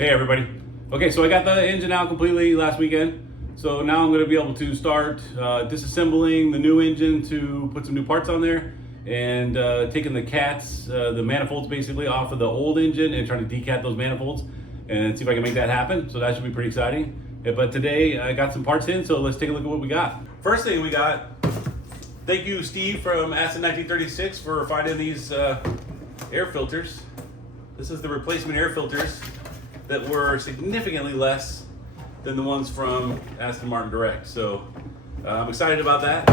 Hey everybody. Okay, so I got the engine out completely last weekend. So now I'm going to be able to start disassembling the new engine to put some new parts on there, and taking the cats, the manifolds basically off of the old engine and trying to decat those manifolds and see if I can make that happen. So that should be pretty exciting. Yeah, but today I got some parts in, so let's take a look at what we got. First thing we got, thank you Steve from Aston 1936 for finding these air filters. This is the replacement air filters that were significantly less than the ones from Aston Martin Direct. So I'm excited about that.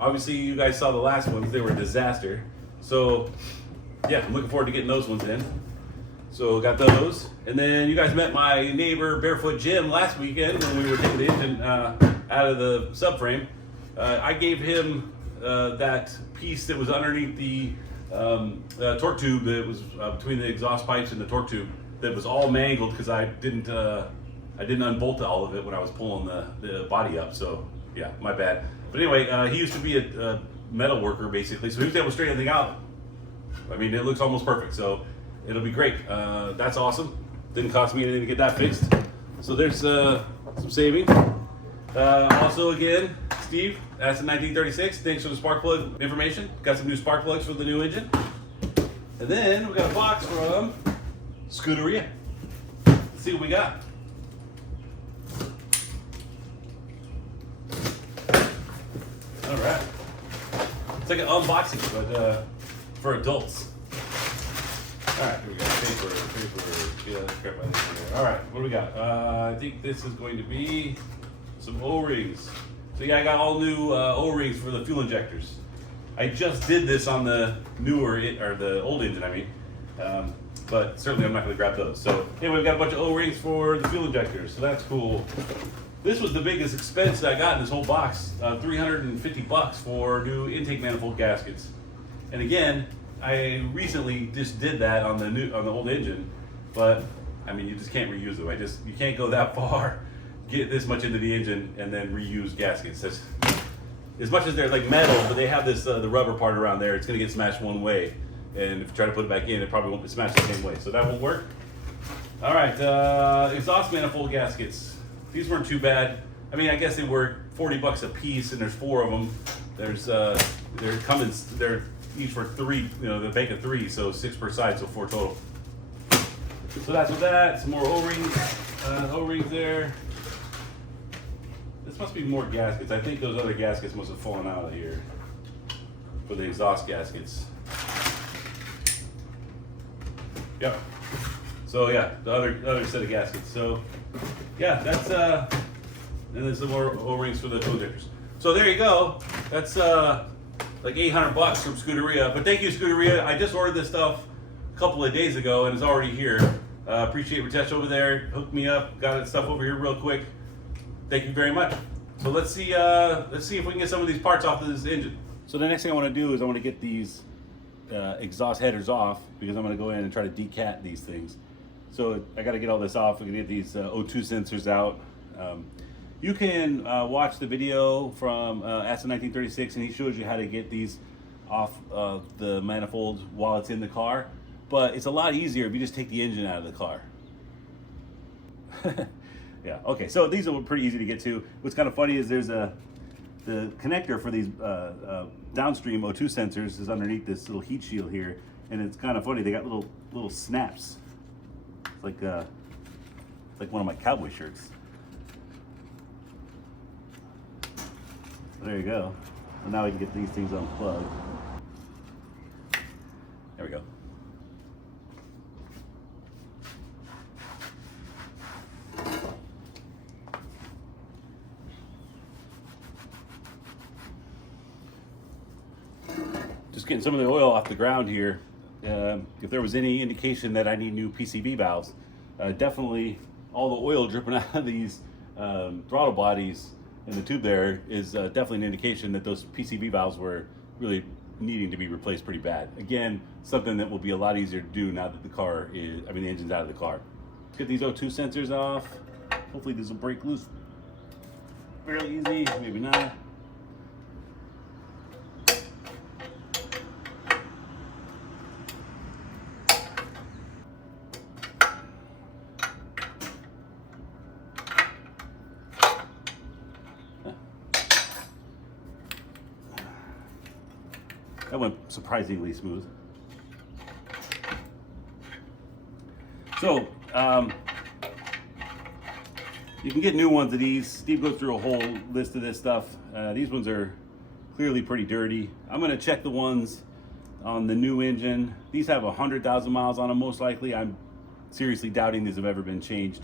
Obviously you guys saw the last ones, they were a disaster. So yeah, I'm looking forward to getting those ones in. So got those. And then you guys met my neighbor Barefoot Jim last weekend when we were taking the engine out of the subframe. I gave him that piece that was underneath the torque tube that was between the exhaust pipes and the torque tube that was all mangled because I didn't unbolt all of it when I was pulling the body up. So yeah, my bad. But anyway, he used to be a metal worker basically, so he was able to straighten everything out. I mean, it looks almost perfect, so it'll be great. That's awesome. Didn't cost me anything to get that fixed. So there's some saving. Also again, Steve, Aston 1936, thanks for the spark plug information. Got some new spark plugs for the new engine. And then we got a box from Scuderia. Let's see what we got. All right. It's like an unboxing, but for adults. All right, here we go. Paper. Yeah, let's grab my thing here. All right, what do we got? I think this is going to be some O-rings. So yeah, I got all new O-rings for the fuel injectors. I just did this on the newer, or the old engine, I mean. But certainly I'm not going to grab those. So anyway, we've got a bunch of O-rings for the fuel injectors, so that's cool. This was the biggest expense that I got in this whole box, $350 for new intake manifold gaskets. And again, I recently just did that on the old engine, but I mean, you just can't reuse them. You can't go that far, get this much into the engine and then reuse gaskets. That's, as much as they're like metal, but they have this the rubber part around there, it's going to get smashed one way. And if you try to put it back in, it probably won't be smashed the same way. So that won't work. All right, exhaust manifold gaskets. These weren't too bad. I mean, I guess they were $40 a piece, and there's 4 of them. They're each for 3. You know, the bank of 3, so 6 per side, so 4 total. So that's with that. Some more O-rings there. This must be more gaskets. I think those other gaskets must have fallen out of here for the exhaust gaskets. Yep. So yeah, the other set of gaskets. So yeah, that's and then some more O-rings for the fuel injectors. So there you go. That's like $800 from Scuderia. But thank you, Scuderia. I just ordered this stuff a couple of days ago and it's already here. Appreciate Ritesh over there. Hooked me up. Got that stuff over here real quick. Thank you very much. So let's see if we can get some of these parts off of this engine. So the next thing I want to do is I want to get these exhaust headers off because I'm going to go in and try to decat these things. So I got to get all this off. I'm going to get these O2 sensors out. You can watch the video from Aston 1936 and he shows you how to get these off of the manifold while it's in the car. But it's a lot easier if you just take the engine out of the car. Yeah, okay, so these are pretty easy to get to. What's kind of funny is there's the connector for these downstream O2 sensors is underneath this little heat shield here, and it's kind of funny. They got little snaps. It's like one of my cowboy shirts. So there you go. And now we can get these things unplugged. There we go. Just getting some of the oil off the ground here. If there was any indication that I need new PCV valves, definitely all the oil dripping out of these throttle bodies in the tube there is definitely an indication that those PCV valves were really needing to be replaced pretty bad. Again, something that will be a lot easier to do now that the engine's out of the car. Let's get these O2 sensors off. Hopefully these will break loose fairly easy, maybe not. That went surprisingly smooth. So, you can get new ones of these. Steve goes through a whole list of this stuff. These ones are clearly pretty dirty. I'm gonna check the ones on the new engine. These have 100,000 miles on them most likely. I'm seriously doubting these have ever been changed.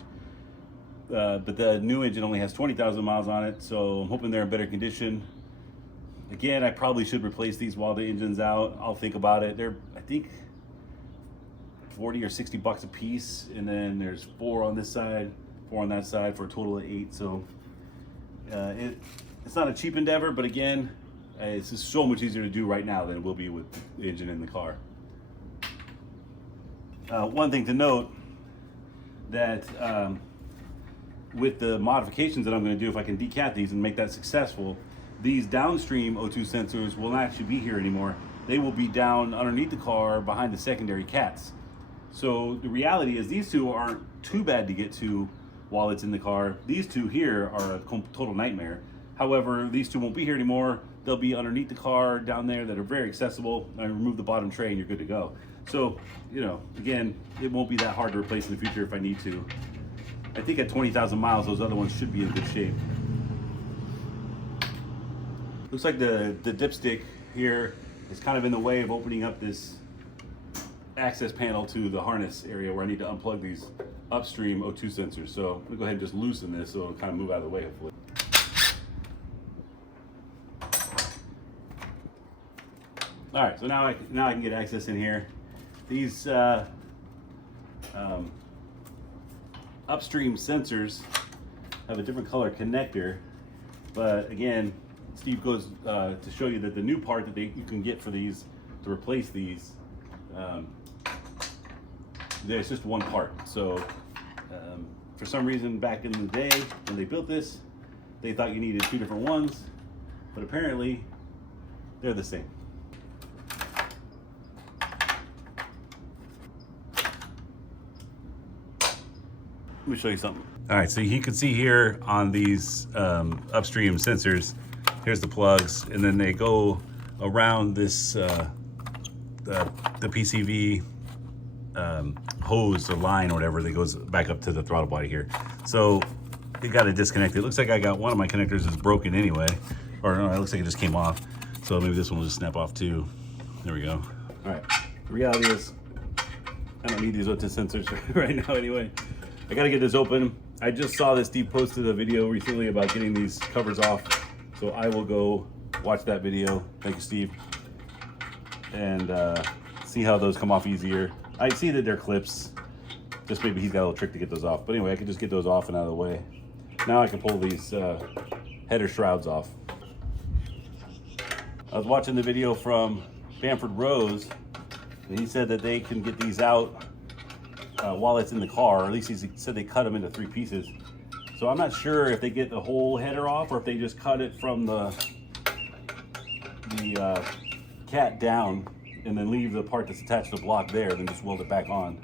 But the new engine only has 20,000 miles on it, so I'm hoping they're in better condition. Again, I probably should replace these while the engine's out. I'll think about it. They're, I think, 40 or 60 bucks a piece, and then there's 4 on this side, 4 on that side for a total of 8. So it's not a cheap endeavor, but again, it's just so much easier to do right now than it will be with the engine in the car. One thing to note, that with the modifications that I'm going to do, if I can decat these and make that successful, these downstream O2 sensors will not actually be here anymore. They will be down underneath the car behind the secondary cats. So the reality is these two aren't too bad to get to while it's in the car. These two here are a total nightmare. However, these two won't be here anymore. They'll be underneath the car down there that are very accessible. I remove the bottom tray and you're good to go. So, you know, again, it won't be that hard to replace in the future if I need to. I think at 20,000 miles, those other ones should be in good shape. Looks like the dipstick here is kind of in the way of opening up this access panel to the harness area where I need to unplug these upstream O2 sensors. So I'm gonna go ahead and just loosen this so it'll kind of move out of the way, hopefully. All right, so now I can get access in here. These upstream sensors have a different color connector, but again, Steve goes to show you that the new part that you can get for these to replace these, there's just one part. So for some reason back in the day when they built this, they thought you needed 2 different ones, but apparently they're the same. Let me show you something. All right, so you can see here on these upstream sensors, here's the plugs, and then they go around this the PCV hose or line or whatever that goes back up to the throttle body here. So it got it disconnected. It looks like I got one of my connectors is broken anyway, or no, it looks like it just came off. So maybe this one will just snap off too. There we go. All right, the reality is I don't need these O2 sensors right now anyway. I gotta get this open. I just saw that Steve posted a video recently about getting these covers off. So I will go watch that video. Thank you, Steve. And see how those come off easier. I see that they're clips. Just maybe he's got a little trick to get those off. But anyway, I can just get those off and out of the way. Now I can pull these header shrouds off. I was watching the video from Bamford Rose, and he said that they can get these out while it's in the car, or at least he said they cut them into 3 pieces. So I'm not sure if they get the whole header off or if they just cut it from the cat down and then leave the part that's attached to the block there, then just weld it back on.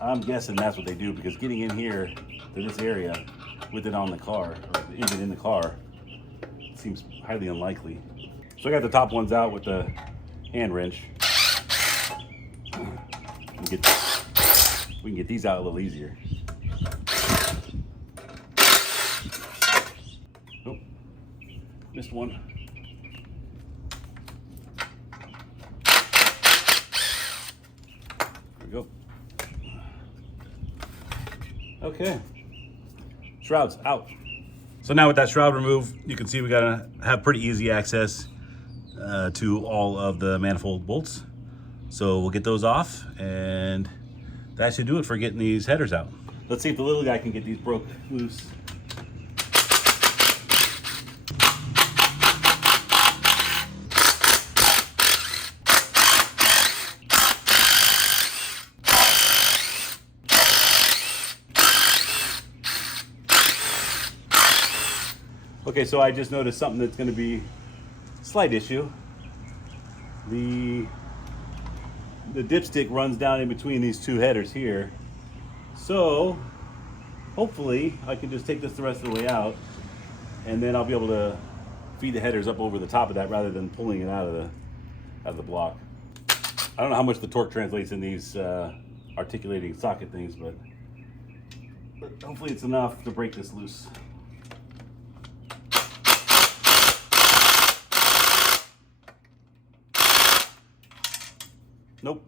I'm guessing that's what they do, because getting in here to this area with it on the car, or the engine in the car, seems highly unlikely. So I got the top ones out with the hand wrench. We can get these out a little easier. Oh, missed one. There we go. Okay, shrouds out. So now with that shroud removed, you can see we gotta have pretty easy access to all of the manifold bolts. So we'll get those off, and that should do it for getting these headers out. Let's see if the little guy can get these broke loose. Okay, so I just noticed something that's going to be a slight issue. The dipstick runs down in between these 2 headers here. So hopefully I can just take this the rest of the way out, and then I'll be able to feed the headers up over the top of that rather than pulling it out of out of the block. I don't know how much the torque translates in these articulating socket things, but hopefully it's enough to break this loose. Nope.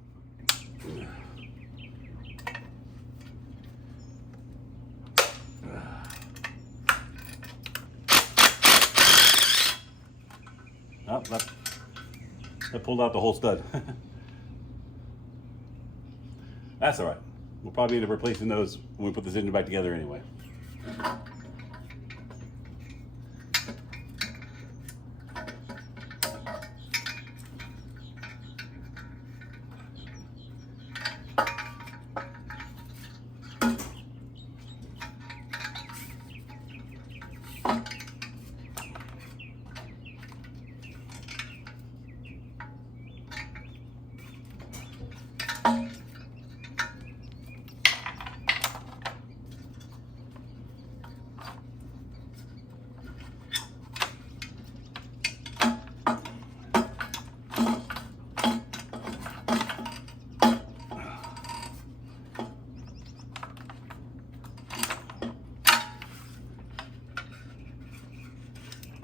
Oh, that pulled out the whole stud. That's all right. We'll probably end up replacing those when we put this engine back together anyway.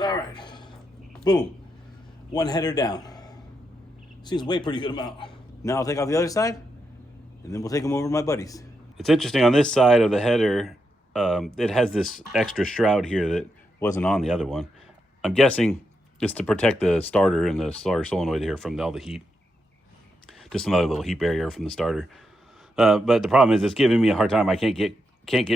All right, boom, one header down. Seems way pretty good amount. Now I'll take off the other side, and then we'll take them over to my buddies. It's interesting, on this side of the header, it has this extra shroud here that wasn't on the other one. I'm guessing it's to protect the starter and the starter solenoid here from all the heat. Just another little heat barrier from the starter. But the problem is it's giving me a hard time. I can't get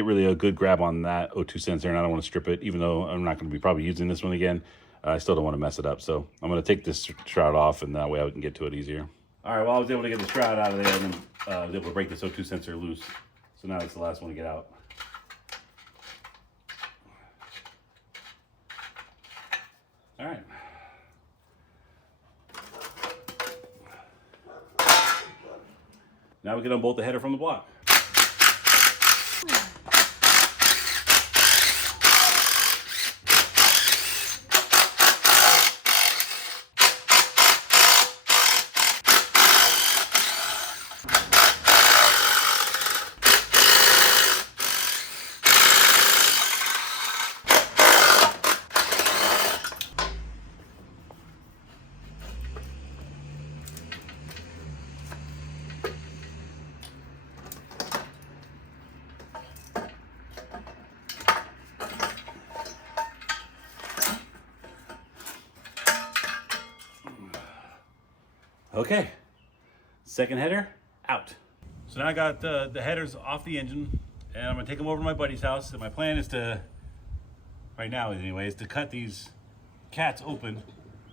really a good grab on that O2 sensor, and I don't want to strip it, even though I'm not going to be probably using this one again. I still don't want to mess it up, so I'm going to take this shroud off, and that way I can get to it easier. All right, well, I was able to get the shroud out of there, and then I was able to break this O2 sensor loose. So now it's the last one to get out. All right. Now we can unbolt the header from the block. Okay, second header out. So now I got the headers off the engine, and I'm gonna take them over to my buddy's house. And my plan is to, right now anyway, is to cut these cats open,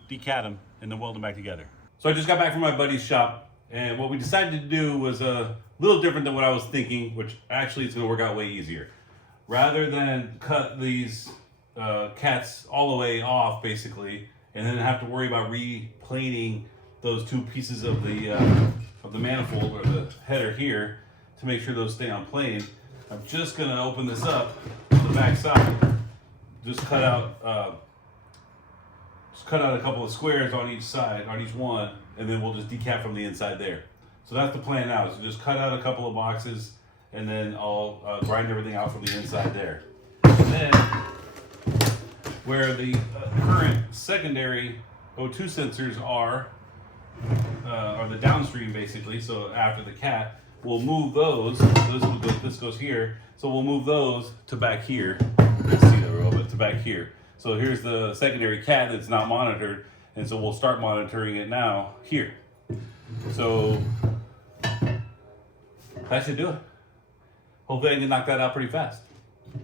decat them, and then weld them back together. So I just got back from my buddy's shop, and what we decided to do was a little different than what I was thinking, which actually is gonna work out way easier. Rather than cut these cats all the way off, basically, and then have to worry about replaning those two pieces of the manifold or the header here to make sure those stay on plane, I'm just gonna open this up on the back side. Just cut out a couple of squares on each side, on each one, and then we'll just decap from the inside there. So that's the plan now, is to just cut out a couple of boxes, and then I'll grind everything out from the inside there. And then where the current secondary O2 sensors are the downstream basically, so after the cat, we'll move those, this goes here, so we'll move those to back here. Let's see that real bit, to back here. So here's the secondary cat that's not monitored, and so we'll start monitoring it now here. So that should do it. Hopefully I can knock that out pretty fast.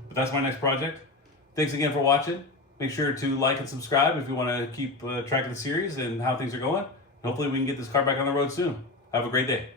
But that's my next project. Thanks again for watching. Make sure to like and subscribe if you want to keep track of the series and how things are going. Hopefully we can get this car back on the road soon. Have a great day.